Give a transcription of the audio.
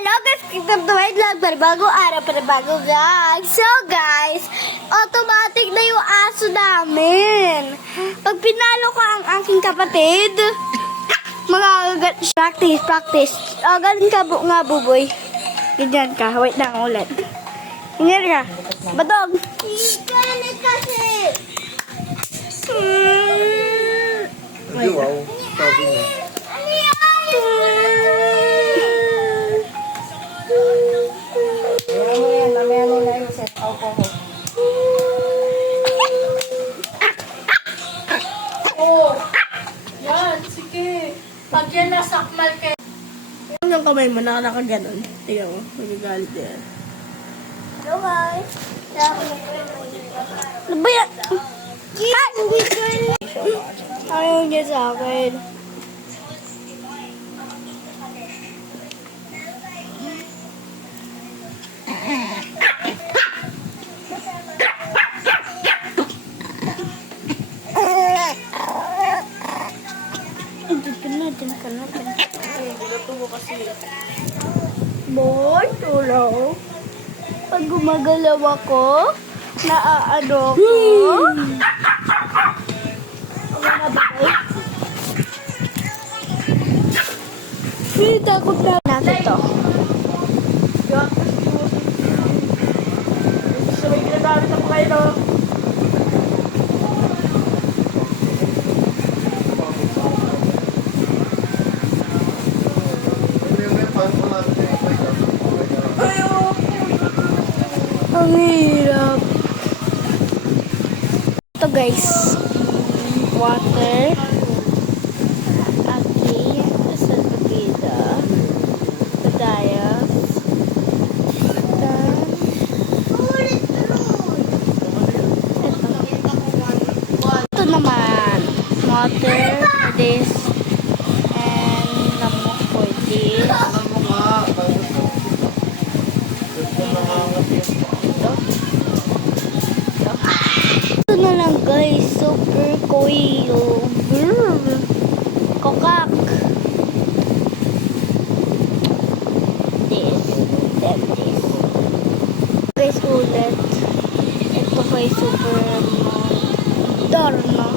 Hello guys, kita tuwid lang para bago araw, para bago vlog. So guys, automatic na yung aso namin. Pag pinalo ka ang aking kapatid, practice. Galing ka nga buboy. Ganyan ka, wait lang ulit. Ganyan ka, batog. Ganyan kasi. Wow, sabi niya. Mamaya mo na yung set out ko. Oh, yan, sige. Pag yan nasakmal kayo. Yung kamay mo, nakaganon. Tingnan mo, magagalit yan. Hello guys. Ano ba yan? Ayaw niya sa akin. Dyan ka na. Bilato mo kasi. Boy, tulaw. Pag gumagalaw ako, naaano ko. Ano na ba? Takot na natin to. Sabay ginagamit ako kayo, no? Ang hirap. Ito guys. Water. Aki. Salpagida. Padayas. Ito naman. Water. This. And lamok for this. Ito na lang guys, super coil. Kokak. This, then this. Guys, ulit. Ito kay super Dorno.